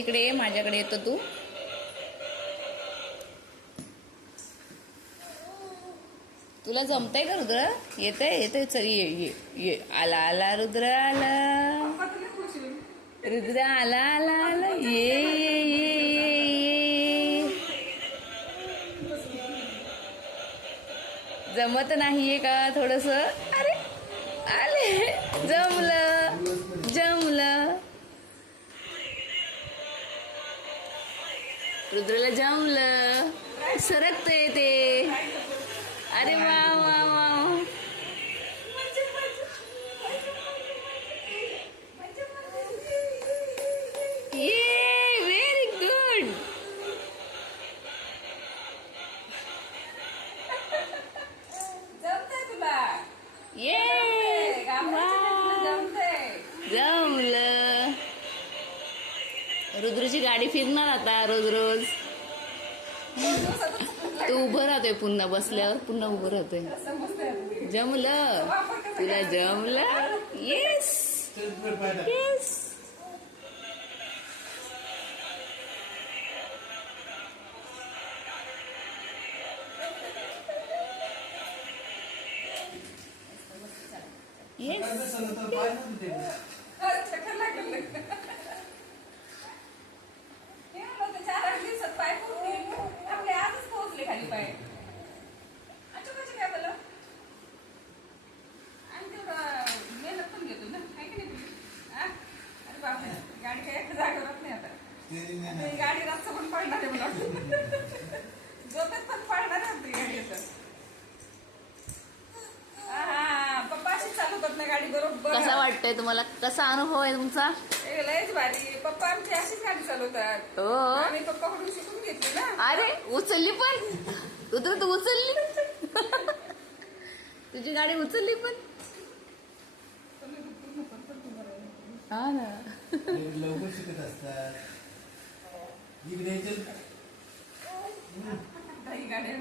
इकडे ये, माझ्याकडे येतो तू. तुला जमतंय का रुद्र? येतंय येतंय, चल ये ये ये. आला आला रुद्र आला. रुद्र आला आला आला. ये ये ये ये. जमत नाहीये का थोडस? अरे आले. जमलं जमलं. रुद्रला जमलं. सरकतंय ते. अरे वा वा वा. ये व्हेरी गुड. जमतंय तुला. ये जमलं. रुद्रची गाडी फिरणार आता रोज रोज. तू उभं राहतोय पुन्हा, बसल्यावर पुन्हा उभं राहतोय. जमलं तुला, जमलं. Yes yes. येस. चक्कर लागलं. हे म्हणलं तर 4-8 दिवसात पाय पोहोचले. आपले आजच पोहोचले खाली पाय. अच्छा म्हणजे काय बोल. आणि तेवढं मेहनत पण घेतो ना, आहे की नाही. अरे बापरे, गाडी काय एका जागेवर राहत नाही आता. गाडी रातचं पण पळणार आहे मला वाटतं. झोपेत पण पळणार आहे आपली गाडी आता. पप्पा अशी चालू करत नाही गाडी बरोबर. कसा वाटतंय तुम्हाला? कसा अनुभव आहे तुमचा? लयच भारी. पप्पा आमची अशीच गाडी चालवतात. हो. आम्ही पप्पाकडून शिकून घेतली ना. अरे उचलली पण तू उचलली. तुझी गाडी उचलली पण. हा ना. लवकर शिकत असतात. काही गाड्या